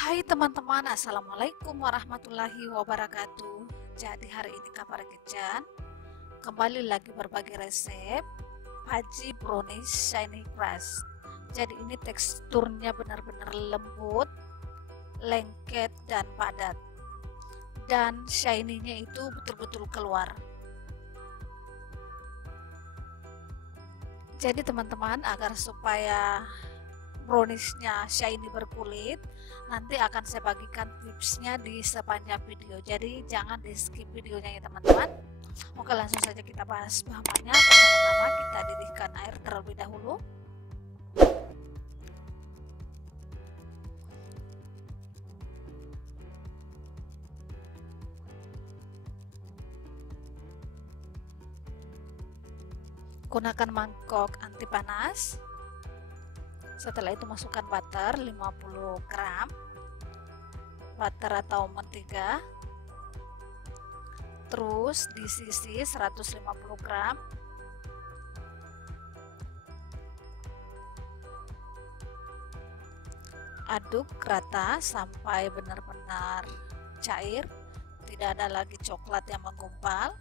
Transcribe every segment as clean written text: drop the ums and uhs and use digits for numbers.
Hai teman-teman, Assalamualaikum warahmatullahi wabarakatuh. Jadi hari ini kabar Kejan kembali lagi berbagi resep Haji Brownies Shiny Crust. Jadi ini teksturnya benar-benar lembut, lengket dan padat, dan shiny-nya itu betul-betul keluar. Jadi teman-teman, agar supaya browniesnya shiny berkulit, nanti akan saya bagikan tipsnya di sepanjang video, jadi jangan di skip videonya ya teman-teman. Oke, langsung saja kita bahas bahannya. Pertama-tama kita didihkan air terlebih dahulu. Gunakan mangkok anti panas. Setelah itu masukkan butter 50 gram, butter atau mentega. Terus di sisi 150 gram. Aduk rata sampai benar-benar cair, tidak ada lagi coklat yang menggumpal.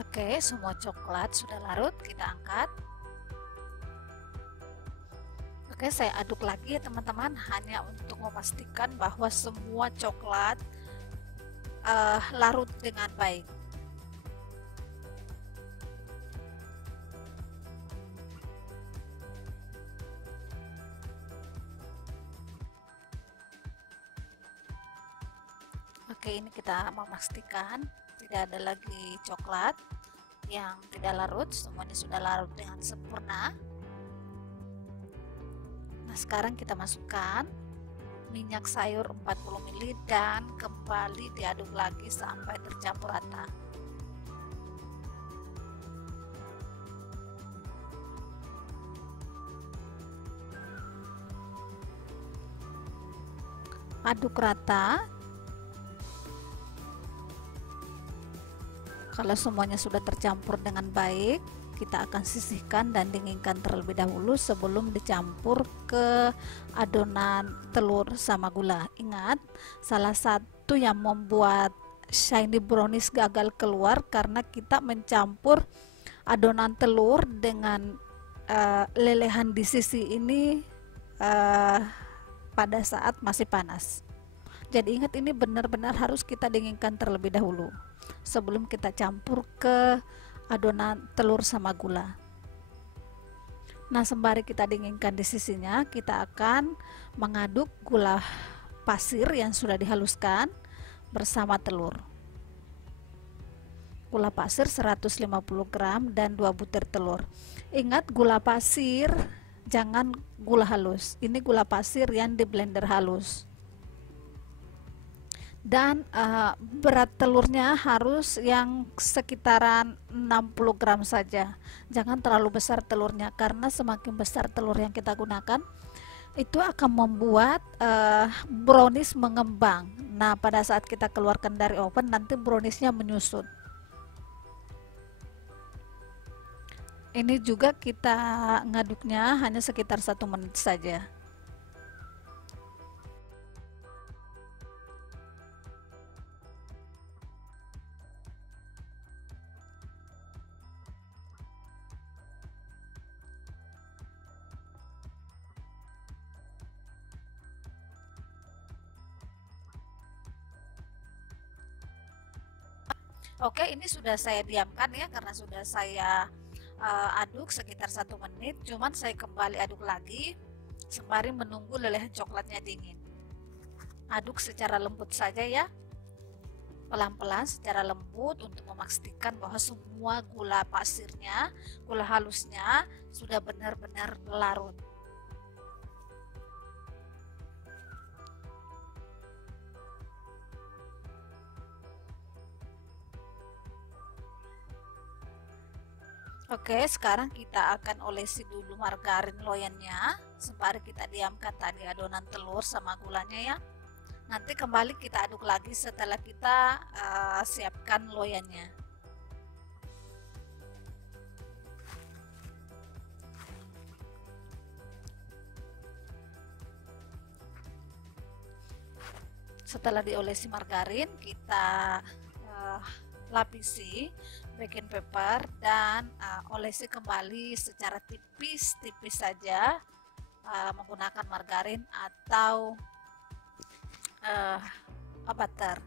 Oke, semua coklat sudah larut, kita angkat. Oke, saya aduk lagi ya teman-teman, hanya untuk memastikan bahwa semua coklat larut dengan baik. Oke, ini kita memastikan tidak ada lagi coklat yang tidak larut, semuanya sudah larut dengan sempurna. Nah, sekarang kita masukkan minyak sayur 40 ml dan kembali diaduk lagi sampai tercampur rata. Aduk rata. Kalau semuanya sudah tercampur dengan baik, kita akan sisihkan dan dinginkan terlebih dahulu sebelum dicampur ke adonan telur sama gula. Ingat, salah satu yang membuat shiny brownies gagal keluar karena kita mencampur adonan telur dengan lelehan di sisi ini pada saat masih panas. Jadi ingat, ini benar-benar harus kita dinginkan terlebih dahulu sebelum kita campur ke adonan telur sama gula. Nah, sembari kita dinginkan di sisinya, kita akan mengaduk gula pasir yang sudah dihaluskan bersama telur. Gula pasir 150 gram dan 2 butir telur. Ingat, gula pasir jangan gula halus. Ini gula pasir yang di blender halus. Dan berat telurnya harus yang sekitaran 60 gram saja, jangan terlalu besar telurnya, karena semakin besar telur yang kita gunakan itu akan membuat brownies mengembang. Nah, pada saat kita keluarkan dari oven nanti browniesnya menyusut. Ini juga kita ngaduknya hanya sekitar 1 menit saja. Oke, ini sudah saya diamkan ya, karena sudah saya aduk sekitar 1 menit. Cuman saya kembali aduk lagi sembari menunggu lelehan coklatnya dingin. Aduk secara lembut saja ya, pelan-pelan secara lembut untuk memastikan bahwa semua gula pasirnya, gula halusnya sudah benar-benar larut. Oke, sekarang kita akan olesi dulu margarin loyangnya sembari kita diamkan tadi adonan telur sama gulanya ya. Nanti kembali kita aduk lagi setelah kita siapkan loyangnya. Setelah diolesi margarin, kita lapisi baking paper dan olesi kembali secara tipis-tipis saja menggunakan margarin atau butter.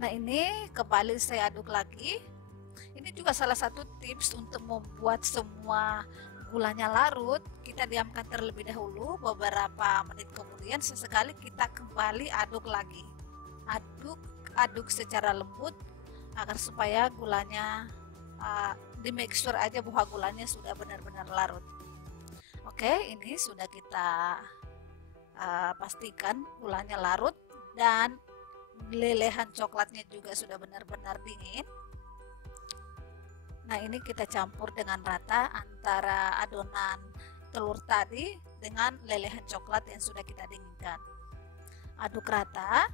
Nah, ini kembali saya aduk lagi. Ini juga salah satu tips untuk membuat semua gulanya larut. Kita diamkan terlebih dahulu, beberapa menit kemudian sesekali kita kembali aduk lagi. Aduk secara lembut agar supaya gulanya di mixture aja bahwa gulanya sudah benar-benar larut. Oke, ini sudah kita pastikan gulanya larut dan lelehan coklatnya juga sudah benar-benar dingin. Nah, ini kita campur dengan rata antara adonan telur tadi dengan lelehan coklat yang sudah kita dinginkan. Aduk rata.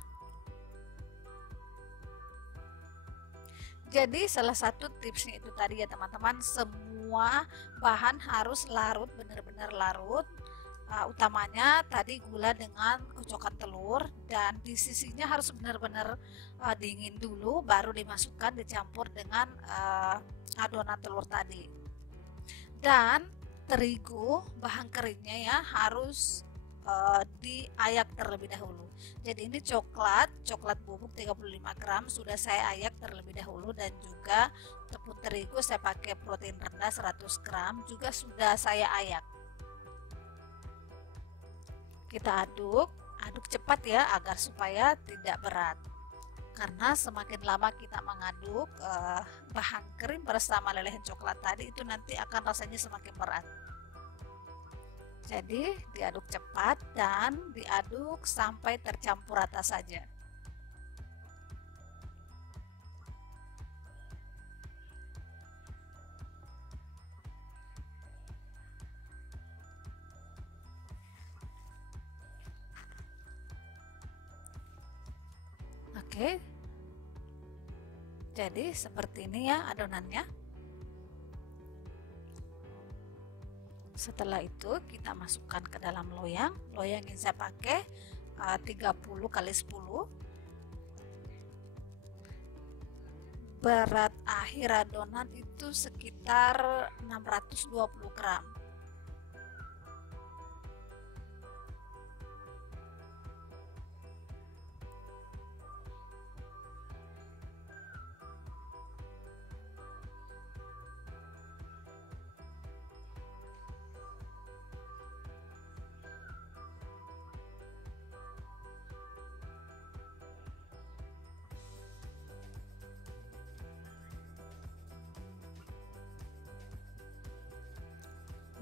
Jadi salah satu tipsnya itu tadi ya teman-teman, semua bahan harus larut, benar-benar larut. Utamanya tadi gula dengan kocokan telur, dan di sisinya harus benar-benar dingin dulu baru dimasukkan dicampur dengan adonan telur tadi. Dan terigu bahan keringnya ya harus diayak terlebih dahulu. Jadi ini coklat bubuk 35 gram sudah saya ayak terlebih dahulu, dan juga tepung terigu saya pakai protein rendah 100 gram juga sudah saya ayak. Kita aduk cepat ya agar supaya tidak berat. Karena semakin lama kita mengaduk bahan kering bersama lelehan coklat tadi, itu nanti akan rasanya semakin berat. Jadi diaduk cepat dan diaduk sampai tercampur rata saja. Oke, jadi seperti ini ya adonannya. Setelah itu kita masukkan ke dalam loyang yang saya pakai 30 kali 10. Berat akhir adonan itu sekitar 620 gram.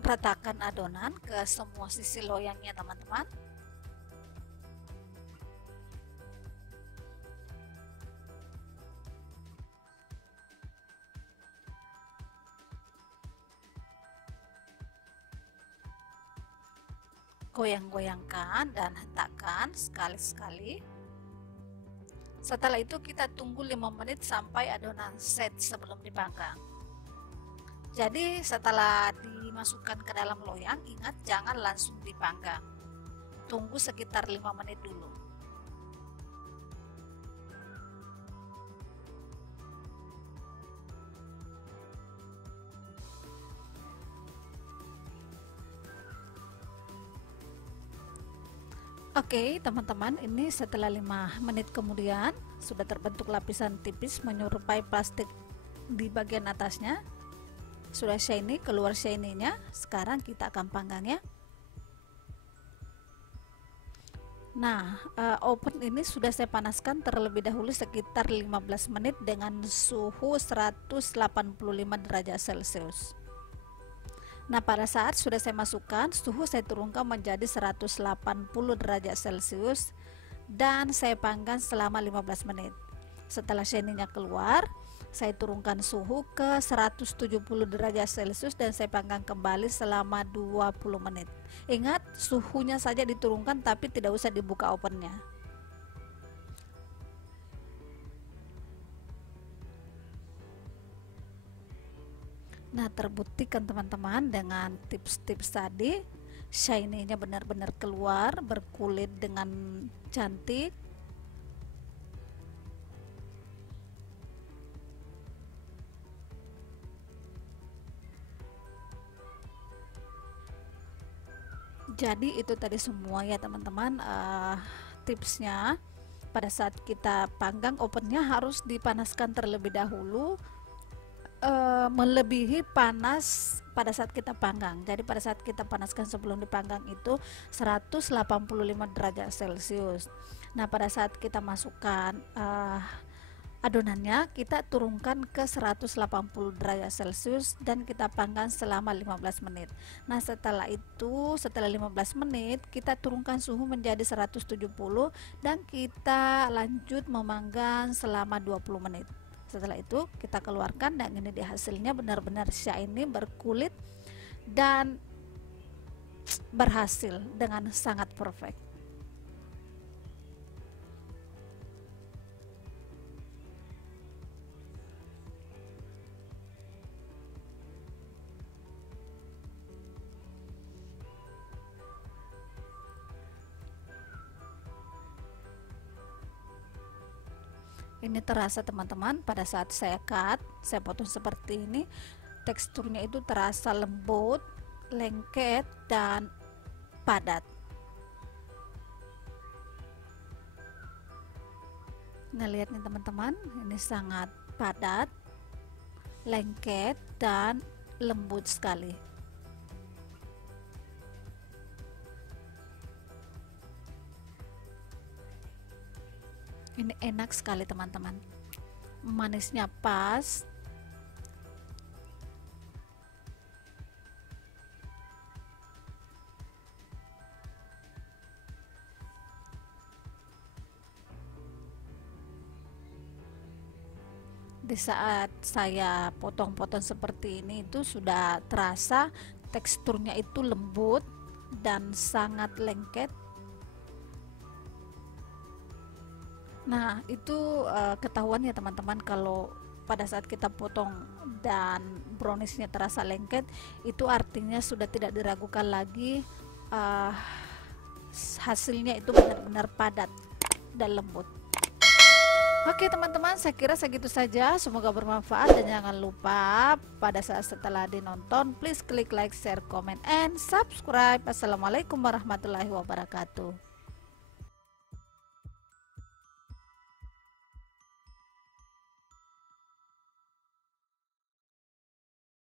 Ratakan adonan ke semua sisi loyangnya teman-teman. Goyang-goyangkan dan hentakkan sekali-sekali. Setelah itu kita tunggu 5 menit sampai adonan set sebelum dipanggang. Jadi setelah dimasukkan ke dalam loyang, ingat jangan langsung dipanggang. Tunggu sekitar 5 menit dulu. Oke teman-teman, ini setelah 5 menit kemudian sudah terbentuk lapisan tipis menyerupai plastik di bagian atasnya. Sudah shiny, keluar shiny-nya. Sekarang kita akan panggang ya. Nah, oven ini sudah saya panaskan terlebih dahulu sekitar 15 menit dengan suhu 185 derajat Celcius. Nah, pada saat sudah saya masukkan, suhu saya turunkan menjadi 180 derajat Celcius dan saya panggang selama 15 menit. Setelah shiny-nya keluar, saya turunkan suhu ke 170 derajat Celcius dan saya panggang kembali selama 20 menit. Ingat, suhunya saja diturunkan tapi tidak usah dibuka ovennya. Nah, terbuktikan teman-teman dengan tips-tips tadi, shiny-nya benar-benar keluar, berkulit dengan cantik. Jadi itu tadi semua ya teman-teman, tipsnya. Pada saat kita panggang, ovennya harus dipanaskan terlebih dahulu, melebihi panas pada saat kita panggang. Jadi pada saat kita panaskan sebelum dipanggang itu 185 derajat Celcius. Nah, pada saat kita masukkan adonannya, kita turunkan ke 180 derajat Celcius dan kita panggang selama 15 menit. Nah, setelah itu, setelah 15 menit kita turunkan suhu menjadi 170 dan kita lanjut memanggang selama 20 menit. Setelah itu kita keluarkan dan ini di hasilnya benar-benar shiny, berkulit dan berhasil dengan sangat perfect. Ini terasa teman-teman pada saat saya cut, saya potong seperti ini, teksturnya itu terasa lembut, lengket dan padat. Nah, lihat nih teman-teman, ini sangat padat, lengket dan lembut sekali. Ini enak sekali teman-teman, manisnya pas. Di saat saya potong-potong seperti ini itu sudah terasa teksturnya itu lembut dan sangat lengket. Nah, itu ketahuan ya teman-teman, kalau pada saat kita potong dan browniesnya terasa lengket, itu artinya sudah tidak diragukan lagi, hasilnya itu benar-benar padat dan lembut. Oke teman-teman, saya kira segitu saja, semoga bermanfaat dan jangan lupa pada saat setelah dinonton please klik like, share, comment, and subscribe. Assalamualaikum warahmatullahi wabarakatuh.